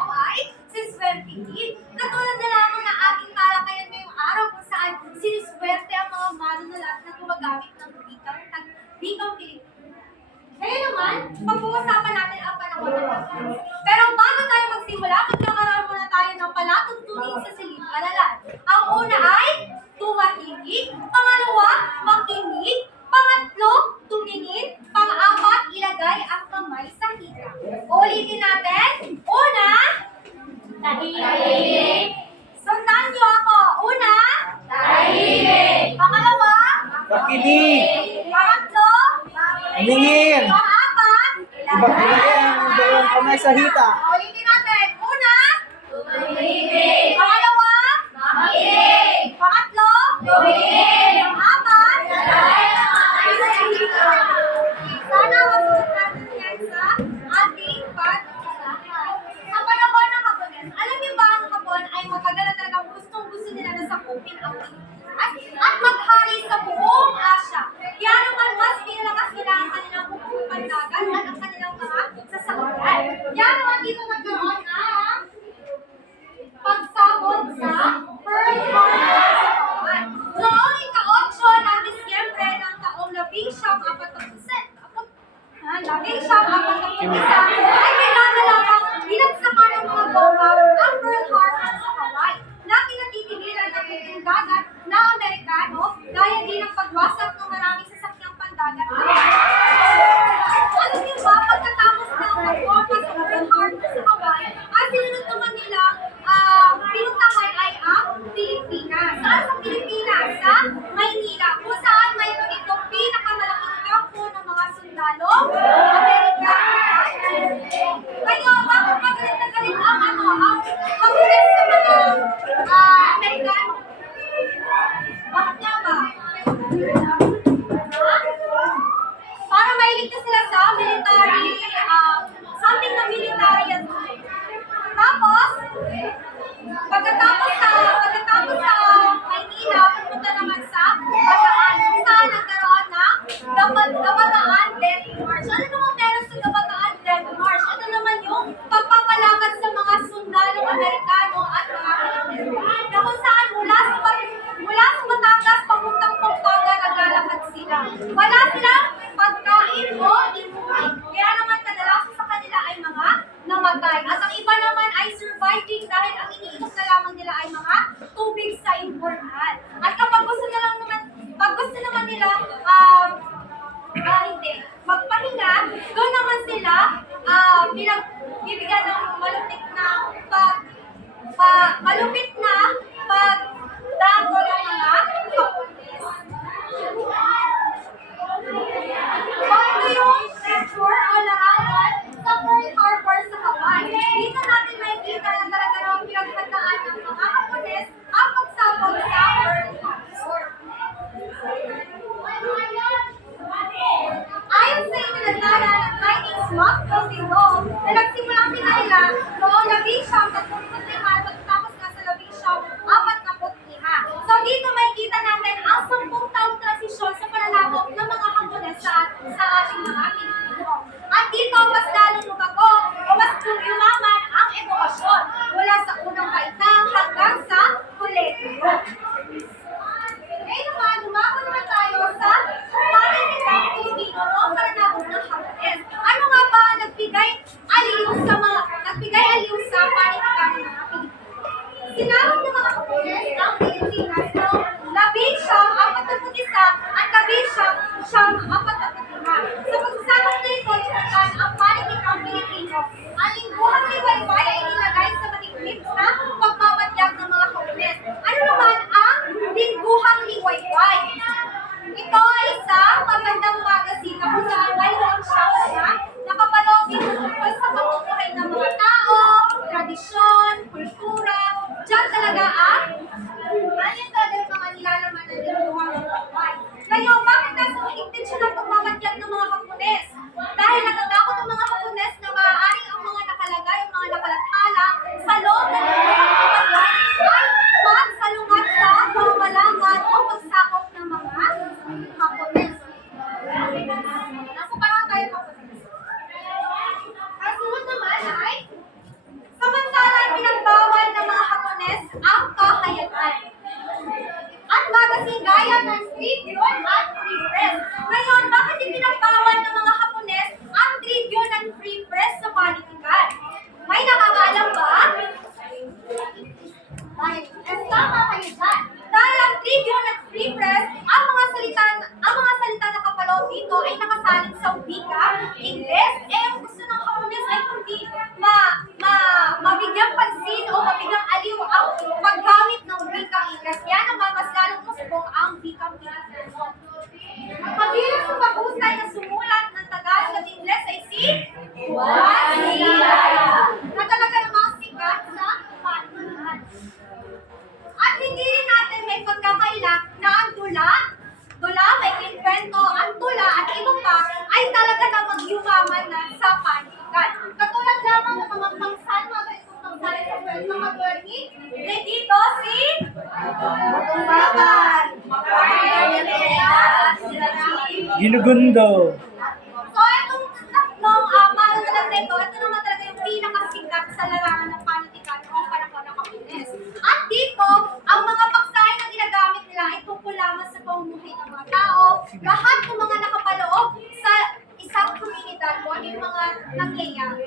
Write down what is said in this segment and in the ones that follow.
araw ay siswertihin. Katulad na lamang na ating talakayan ngayong araw kung saan siniswerte ang mga manunulat na gumagamit ng wikang Pilipino. Ngayon naman, pag-uusapan natin ang panahon ng pagkakas. Pero bago tayo magsimula, magkakaroon muna tayo ng palatuntunin sa silid-aralan. Ang una ay tumahimik, pangalawa, makinig, pangatlo, tumingin, pang-apat, ilagay ang kamay sa hita. Ulitin natin. Una, tahimik. Sundan niyo ako. Una, tahimik. Pangalawa, Makinig. pangatlo, Tumingin. pang-apat, Ilagay ang dalawang kamay sa hita. ulitin natin. Una, tumingin. Pangalawa, makinig. Pangatlo, tumingin. Pang-apat, ilagay ang kamay sa hita. Sana masunod natin yan sa ating pag-usapan. Sa panahon ng Hapones, alam niyo ba ang Hapon ay matagal na talagang gustong-gusto nila na sakupin ang Pilipinas at maghari sa buong Asia. Kaya naman mas pinalakas nila ang kanilang hukong pandagat at ang kanilang mga sasakyan. Kaya naman dito nagkaroon ng pagsabot sa Pearl Harbor sa Hawaii. Noong ika-8 ng Disyembre ng taong 1941 ay pinanalamang binagsakan ng mga bomba ang Pearl Harbor sa Hawaii na pinatitigilan ng hukong dagat na Amerikano gaya din ang pagwasak ng maraming sasakyang pandagat. Alam niyo ba, pagkatapos ng pagbomba sa Pearl Harbor sa Hawaii, ang sinunod naman nilang pinuntahan ay ang Pilipinas. Saan sa Pilipinas? Sa Maynila, kung saan mayroon itong pinakamalaking kampo ng mga sundalo, Amerikano. Kaya bakit magalit na galit ang Hapones sa mga Amerikano? Bakit nga ba? Para mailigtas sila sa military, something na military yan. Tapos, pagkatapos sa Maynila, pumunta naman sa Bataan, kung saan nagkaroon ng Kabataan Death March. Ano naman meron sa Kabataan Death March? Ito naman yung pagpapalakad sa mga sundalong Amerikano at mga Pilipino. Na kung saan mula sa Batangas, papuntang Pampanga, naglalakad sila. Wala silang pagkain o inuwi. Kaya naman kadalasan sa kanila ay mga namatay. At ang iba naman ay surviving dahil ang iniinom na lamang nila ay mga tubig sa imbornal. At kapag gusto naman nila, magpahinga, doon naman sila bibigyan ng malupit na pagdako ng mga Hapones. So, ito yung picture o larawan sa Pearl Harbor sa Hawaii. Dito natin makikita na talaga ng pinaghandaan ng mga Hapones ang pagsabog sa Pearl Harbor. Ayon sa itinadala ng Chinese map coffee law na nagsimulang pinahila noong 1935 pagkatapos nga sa 1945. So dito makikita natin ang 10 taong transisyon sa pananakop ng mga Hapones sa ating mga Pilipino. At dito mas lalong lumago o mas yumaman ang edukasyon mula sa unang baitang hanggang sa kolehiyo. Ngayon naman, lumako naman tayo sa paninikang Pilipino noong pananakop ng Hapones. Ano nga ba ang nagbigay aliw sa paninikang ng mga Pilipino? Sinahod ng mga Hapones ang Pilipinas noong 1941 at 1945. Sa pagsasabot na ito, inutan ang paninikang Pilipino. Ang lingguhang liwayway ay nilagay sa matiklit na pagmamatyag ng mga Hapones. Ano naman ang lingguhang liwayway? Ito ay isang magandang magazine na kung saan mayroon siyang mga nakapalogin tungkol sa pamumuhay ng mga tao, tradisyon, kultura. Diyan talaga ang mga nilalaman ng lingguhang liwayway. Ngayon, bakit nasa mahigpit siya ng pagmamatyag ng mga Hapones? Dahil natatakot ang mga Hapones na maaaring ang mga nakalagay, ang mga nakalatha katulad ni dito si Tumbakan. Ginugundo. So, itong tatlong panunalan na ito naman talaga yung pinakasikat sa larangan ng panitikan noong panahon ng Kapiles. At dito, ang mga paksahe na ginagamit nila ay tungkol lamang sa pamumuhay ng mga tao, lahat ng mga nakapaloob sa isang komunidad o ano yung mga nangyayari.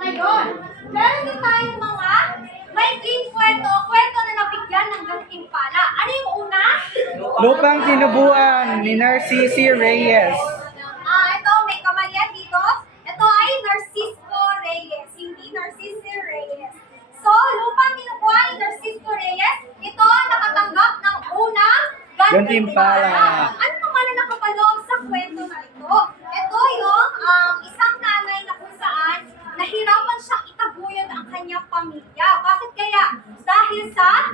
Ngayon, meron din tayong mga maikling kwento na nabigyan ng gantimpala. Ano yung una? Lupang Tinubuan ni Narcisi Reyes. Ito, may kamalian dito. Ito ay Narcisco Reyes, hindi Narcisi Reyes. So, lupang tinubuan ni Narcisco Reyes, ito nakatanggap ng unang Gantimpala. Ano naman ang nakapaloob sa kwento na ito? Ito yung isang nanay na kung saan nahirapan siyang itaguyod ang kanyang pamilya. Bakit kaya? Dahil sa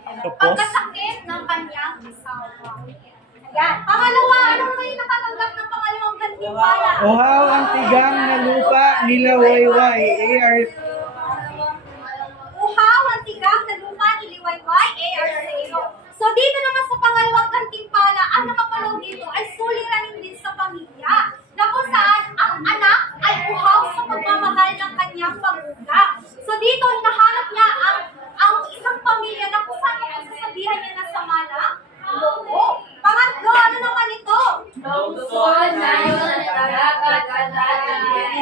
Tapos, pagkasakit ng kanyang asawa. Ayan. Pangalawa, ano naman yung nakatanggap ng pangalawang gantimpala? uhaw ang tigang na lupa nila Wayway. Uhaw ang tigang na lupa ni Liwayway AR0. So dito naman sa pangalawang gantimpala, ang nakapaloob dito ay suliranin din sa pamilya na kung saan ang anak ay uhaw sa pagmamahal ng kanyang magulang. So dito, hinahanap niya ang isang pamilya na kung saan sasabihan niya na sama na loob. Pangatlo, ano naman ito? Lungsod na yun,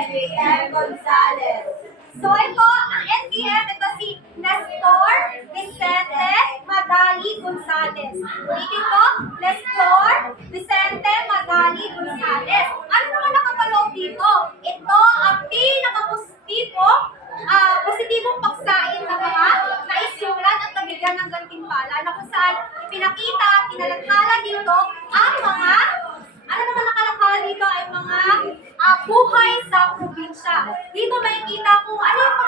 NBM Gonzales. So ito, ang NBM, ito si Nestor Vicente Madali Gonzales. Ulitin ko, Nestor Vicente Madali Gonzales. Ano naman nakapaloob dito? Ito ang positibong paksain na mga naisulat at nabigyan ng gantimpala na kung saan ipinakita, pinalathala dito ang mga ano naman nakalakal dito ay mga buhay sa probinsya. Dito makikita kung ano yung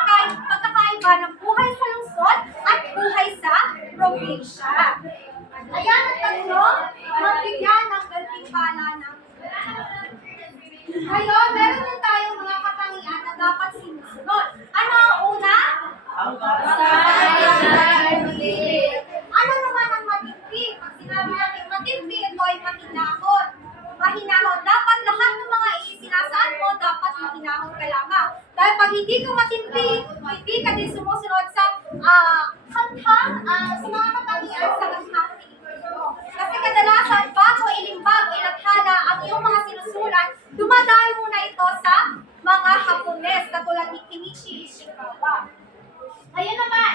pagkakaiba ng buhay sa lungsod at buhay sa probinsya. Ayan ang tatlo, magbigyan ng gantimpala ng ngayon, meron din tayong mga katangian na dapat sinusunod. Ano ang una? Ano naman ang matindi? Pag sinabi natin matindi, ito ay mahinahon. Mahinahon. Dapat lahat ng mga isinasaan mo, dapat mahinahon ka lamang. Dahil pag hindi ka matindi, hindi ka din sumusunod sa sa mga katangian sa kantang kasi kadalasan, bago ilimbag, ilathala ang iyong mga sinusulat, dumadayo muna ito sa mga Hapones, katulad ni Kenichi Ishikawa. Ngayon naman,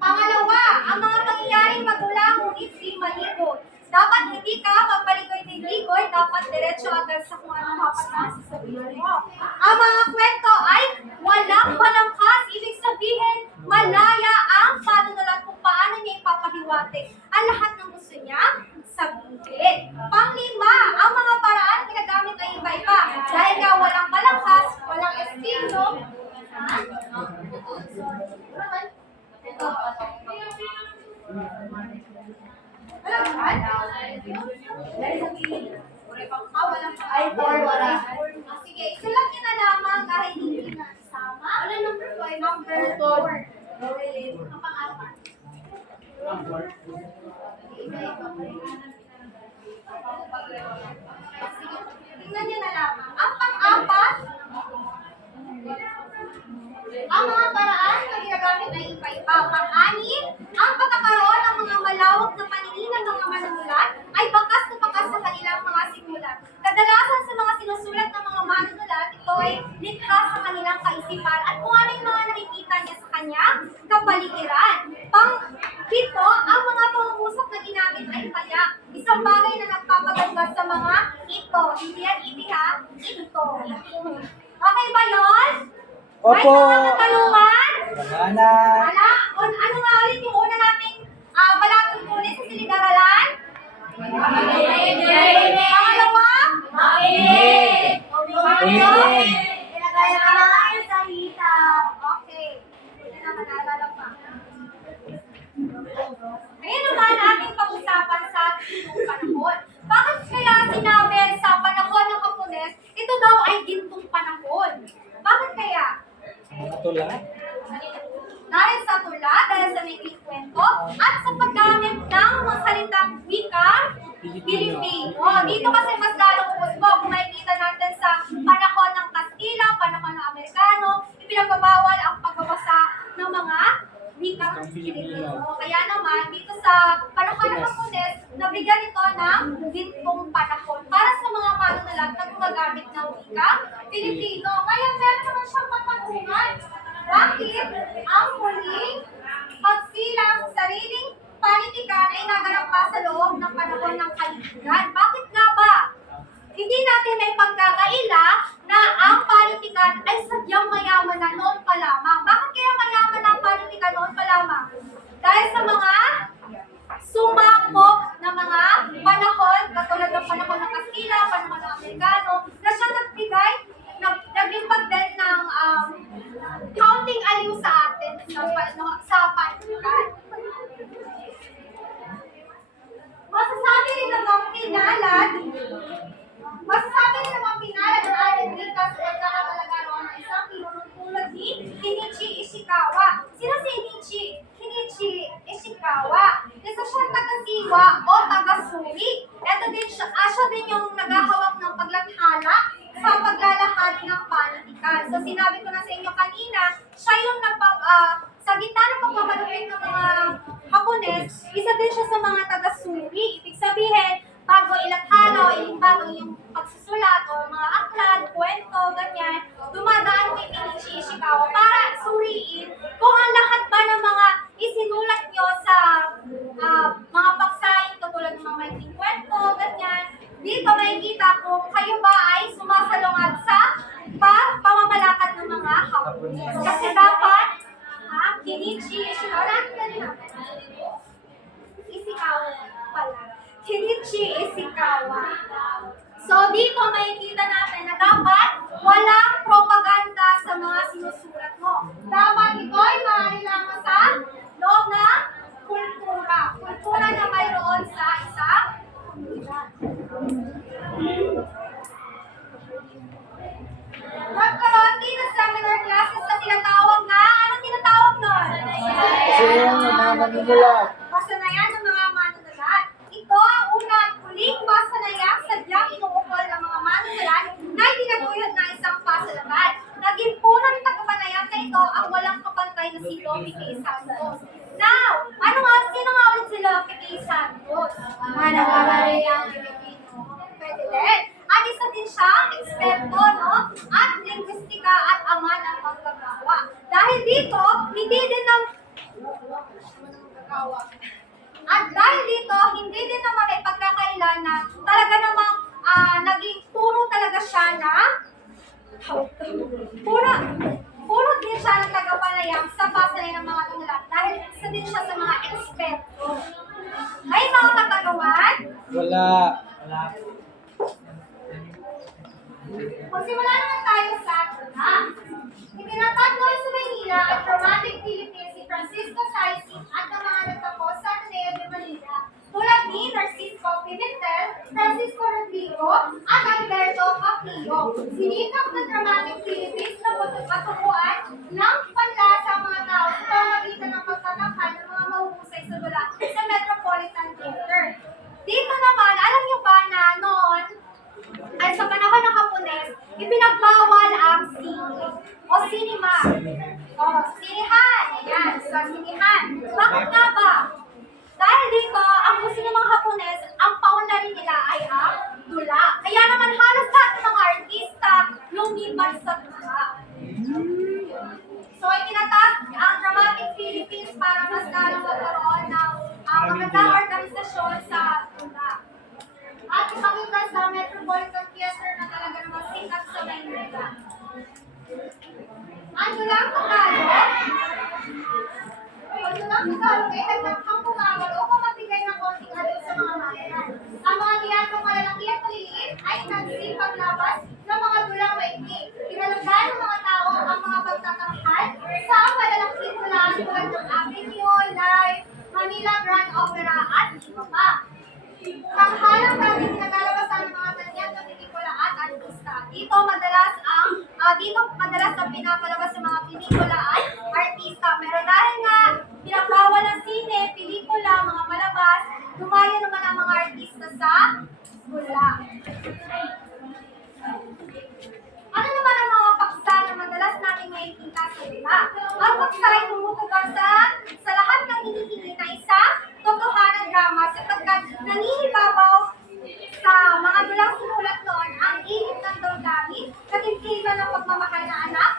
pangalawa, ang mga pangyayaring magulang ngunit di malibot. Dapat hindi ka magpaligoy-ligoy, dapat diretso agad sa kung anong dapat na sasabihin mo. Ang mga kwento ay walang balangkas, ibig sabihin, malaya ang panunulat kung paano niya ipapahiwatig ang lahat ng gusto niya sabihin. Panglima, ang mga paraan ginagamit ay iba-iba. Dahil nga walang balangkas, walang estilo, sige, isulat niyo na lamang kahit hindi na sama. Ano number 5? Number 4. Ang pang-apat. Tingnan niyo na lamang. Ang pang-apat, ang mga paraan na ginagamit ay iba-iba. Pang-anim, ang pagkakaroon ng mga malawak na paningin ng mga manunulat ay bakas na bakas sa kanilang mga sinulat. Kadalasan sa mga sinusulat ng mga manunulat, ito ay likha sa kanilang kaisipan at kung ano yung mga nakikita niya sa kanyang kapaligiran. Pang-pito, ang mga pangungusap na ginamit ay kaya isang bagay na nagpapaganda sa mga ito. Hindi yan itiha, ito. Okay ba yun? Opo. May mga katanungan? Wala. Wala? Ano nga ulit yung una nating balatong tulis sa silid-aralan? Pangalawa? Umiling. Ilagay na lang sa hita. Okay. Hindi na naalala pa. Ngayon naman ating pag-usapan sa gintong panahon. Bakit kaya sinabi sa panahon ng Hapones, ito daw ay gintong panahon? Bakit kaya? Mga tula. Dahil sa tula, dahil sa maikling kwento, at sa paggamit ng mga salitang wika Pilipino. Dito kasi mas lalong umusbog kung makikita natin sa panahon ng Kastila, panahon ng Amerikano, ipinagbabawal ang pagbabasa ng mga wikang Pilipino. Kaya naman, dito sa panahon ng Hapones, nabigyan ito ng gintong panahon para sa mga manunulat na gumagamit ng wika Pilipino. Kaya meron naman siyang katanungan. Bakit ang muling pagsilang sa sariling panitikan ay naganap pa sa loob ng panahon ng kaligtasan? Bakit nga ba? Hindi natin may pagkakaila na ang panitikan ay sadyang mayaman na noon pa lamang. Bakit kaya mayaman ang panitikan noon pa lamang? Dahil sa mga sumangkop na mga panahon, katulad ng panahon ng Kastila, panahon ng Amerikano, na siya nagbigay, naglimpag din ng counting aliw sa atin sa panitikan. Masasabi rin namang pinalad ng Allen Ritas at nakakalagaroon ng isang pinunong tulad ni Shinichi Ishikawa. Sino si Shinichi Ishikawa? Isa siyang taga-siwa o taga-suri. Ito din siya din yung naghahawak ng paglathala sa paglalahad ng panitikan. So sinabi ko na sa inyo kanina, siya yung sa gitna ng pagpamalupit ng mga Hapones, isa din siya sa mga taga-suri. Ibig sabihin, bago ilathala o bago yung pagsusulat o mga aklat, kwento, ganyan, dumadaan kay Shinichi Ishikawa para suriin kung ang lahat ba ng mga isinulat nyo sa mga paksain katulad ng mga maikling kwento, ganyan, dito makikita kung kayo ba ay sumasalungat sa pamamalakad ng mga Hapones. Kasi dapat, Shinichi Ishikawa pala. Shinichi Ishikawa. So, dito makikita natin na dapat walang propaganda sa mga sinusulat mo. Dapat ito ay maaari lamang sa loob ng kultura. Kultura na mayroon sa isang komunidad. Magkaroon din ng seminar classes na tinatawag na, anong tinatawag nun? Pasanayan ng mga manunulat. Pasanayan ng mga manunulat. Ito ang unang huling pasanayang sadyang inuukol ng mga manunulat na itinaguyod ng isang pasalabal. Naging punong tagapanayam na ito ang walang kapantay na si Lope K. Santos. Now, sino nga ulit si Lope K. Santos? Managalarayang Pilipino. Pwede din. At isa din siyang eksperto, no? At lingwistika at ama ng paggagawa. Dahil dito, hindi din naman may pagkakailan na talaga namang naging puro talaga siya na puro din siya ng tagapanayam sa pasanay ng mga tunulat dahil isa din siya sa mga eksperto. May mga katanungan? Wala. Magsimula naman tayo sa tula. Itinatagpo sa Maynila at Dramatic Philippines si Francisco Saizin at ang mga nagtapos sa Ateneo de Manila tulad ni Narciso Pimentel, Francisco Rodrigo at Alberto Capillo. Sinikap ng Dramatic Philippines na patutuan ng panlasa ang mga tao sa pamamagitan ng pagtatakal ng mga mahuhusay sa dula sa Metropolitan Theater. Dito naman, alam niyo ba na noon ay sa panahon ng Hapones, ipinagbawal ang sine o cinema. O, sinihan. Ayan, sa sinihan. Bakit nga ba? Dahil dito, ang gusto ng mga Hapones, ang paunlarin nila ay ang dula. Kaya naman halos lahat ng mga artista lumipat sa dula. So, itinatag ang Dramatic Philippines para mas lalong magkaroon ng magandang organisasyon sa dula. At ipakita sa Metropolitan Theater na talaga namang sikat sa Maynila. Ano lang Tagalog? Ano lang Tagalog ay nagtatang pumagal o pamabigay ng konting aliw sa mga mayanan. Ang mga teatrong malalaki at maliliit ay nagsipaglabas ng mga dulang maigli. Pinalagyan ng mga tao ang mga pagtatanghal sa malalaking dulaan tulad ng Avenue, Live, Manila Grand Opera at iba pa. Tanghalang dati pinagalabasan ng mga tanyag ng pelikula at artista. Dito madalas ang pinapalabas ng mga pelikula at artista. sa dula. Ang paksa ay tumutugon sa lahat ng hinihingi na isang totohanan drama sapagkat nangihibabaw sa mga dulang sinulat noon ang ihip ng damdamin, katimtiman ng pagmamahal na anak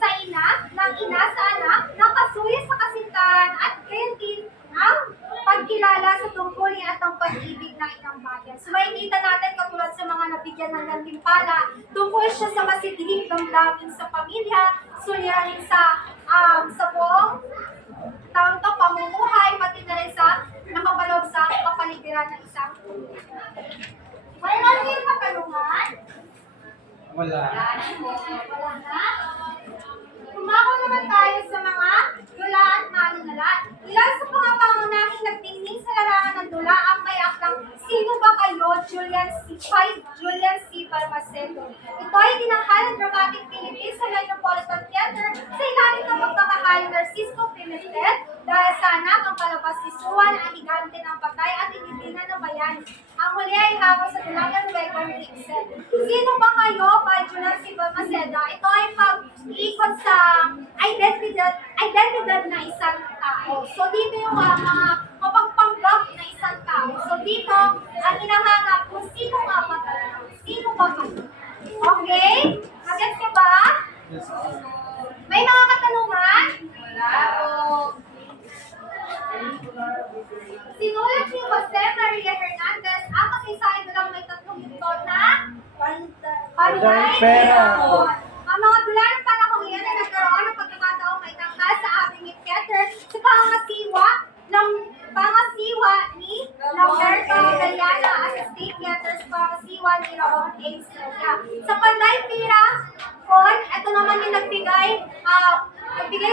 sa ina, ng ina sa anak, ng kasuya sa kasintahan at gayon din ang pagkilala sa tungkulin at ang pag-ibig ng inang bayan. So makikita natin katulad sa mga nabigyan ng gantimpala, tungkol siya sa masidhing damdamin sa pamilya, suliranin sa buong taong to pamumuhay, pati na rin sa nakapaloob sa kapaligiran ng isang pamilya. Mayroon din katanungan? Wala. Wala na? Tumako naman tayo sa mga dula at manunalat. Ilan sa mga pangunahing nagtingning sa larangan ng dula ang may aklang Sino Ba Kayo? Julian C. Balmaceda. Ito ay dinanghal ng Dramatic Philippines sa Metropolitan Theater sa ilalim ng pagmamahal ng Narcisco Pimentel dahil sa anak ang palabas ni Suwan ang higante ng patay at initingan ng bayani. Ang huli ay habang sa dulang ng Weber Nixon. Sino Ba Kayo? By Julian C. Balmaceda. Ito ay pag-iikot sa identidad na isang tao. So dito yung mga mapagpanggap na isang tao. So dito, ang hinahanap kung sino nga ba talaga. Sino ba kayo? Okay? Magets ka ba? May mga katanungan? Wala po. Sinulat ni Jose Maria Hernandez ang kasaysayan nilang may tatlong yugto na Panday Pera. Ang mga dula ng panahong iyan ay nagkaroon ng pagkakataong may tangkal sa aming theater sa pangasiwa ni Roberto Galeana as a state theater sa pangasiwa ni Raon A. Silvia. Sa Panday Pira, ito naman yung nagbigay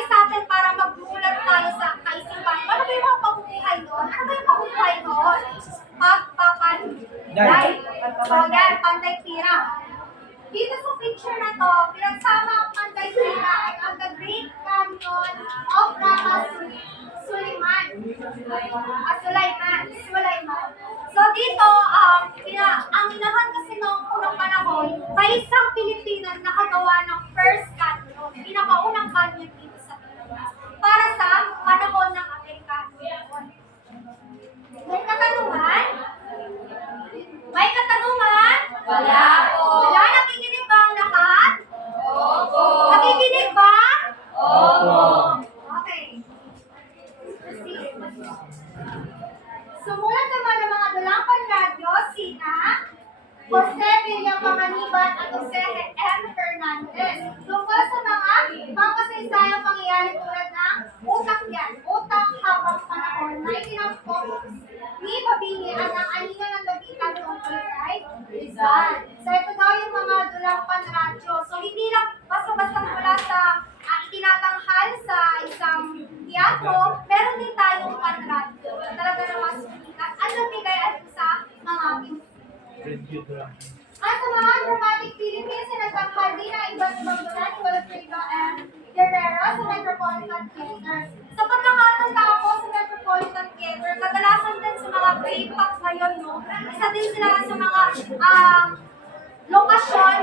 sa atin para magmulat tayo sa kaisipan. Ano ba yung mga pamumuhay noon? Ano ba yung pamumuhay noon? Pagpapanday. So yan, Panday Pira. Dito sa picture na to, pinagsama ang Panday Pira ay ang The Great Canyon of Drama Sulaiman. So dito, ang inahan kasi noong unang panahon, may isang Pilipino na nakagawa ng first canyon, pinakaunang canyon dito sa Pilipinas, para sa panahon ng Amerikano. May katanungan? May katanungan? Wala po. Wala, nakikinig ba ang lahat? Opo. Nakikinig ba? Opo. Okay. Proceed. Sumulat naman ng mga dulang panradyo, sina Jose Villapaganiban at Jose M. Hernandez. Tungkol sa mga pangkasaysayang pangyayari tulad ng utak habang panahon na itinampok ni Babini at ang anino ng Davitan tungkol kay Rizal. So ito daw yung mga dulang panradyo. So hindi lang basta-basta mula sa itinatanghal sa isang teatro, meron din tayong panradyo. Talaga naman sumikat. At nabigay sa mga at sa mga Dramatic Philippines, nagtanghal din ang iba't ibang dula ni Wilfredo M. Guerrero sa Metropolitan Theater. Sa pagkakatanda ko sa Metropolitan Theater, kadalasan din sa mga K-pop ngayon, no? Isa din sila sa mga lokasyon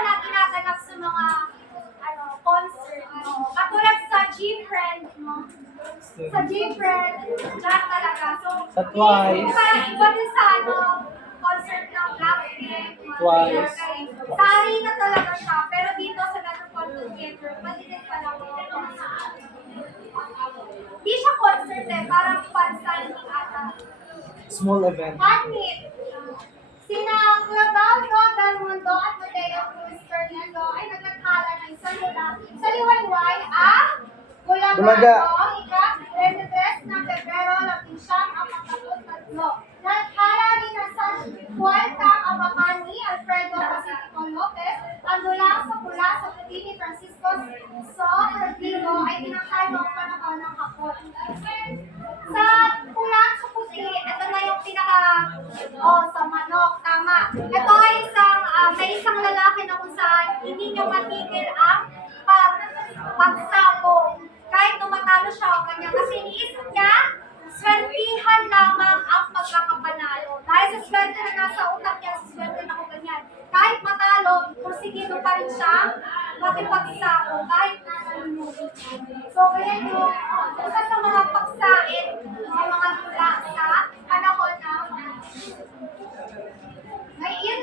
na ginaganap sa mga concert, no? Katulad sa G-Friend, no? Sa G-Friend, lahat talaga. So, Sa Twice. Parang iba din sa concert ng Blackpink, Twice. Sa arena talaga siya, pero dito sa Metropolitan Theater, maliit pa lang yung concert. Di siya concert parang fan-signing ata. Small event. Admit, sina Claudio Del Mundo at Mateo Cruz Fernando ay nagkakala ng isang dula sa liwayway ang Bulaga. ika-23 ng Pebrero, 1943. Nagkala rin ang San Juan Abacani, Alfredo Pacifico Lopez, ang dulang sa pula sa puti ni Francisco So Rodrigo ay tinakal noong panahon ng hapon. Sa pula sa puti, ito na yung sa manok, tama. Ito ay may isang lalaki na kung saan hindi niya matigil ang pagsabong. Kahit tumatalo siya o ganyan. Kasi iniisip niya, swertihan lamang ang pagkakapanalo. Dahil sa swerte na nasa utak niya, sa swerte na kung ganyan. Kahit matalo, porsigido pa rin siya makipagsako kahit nasa mo. So, kaya yung isa sa mga paksain ng mga dula sa panahon ng may iyon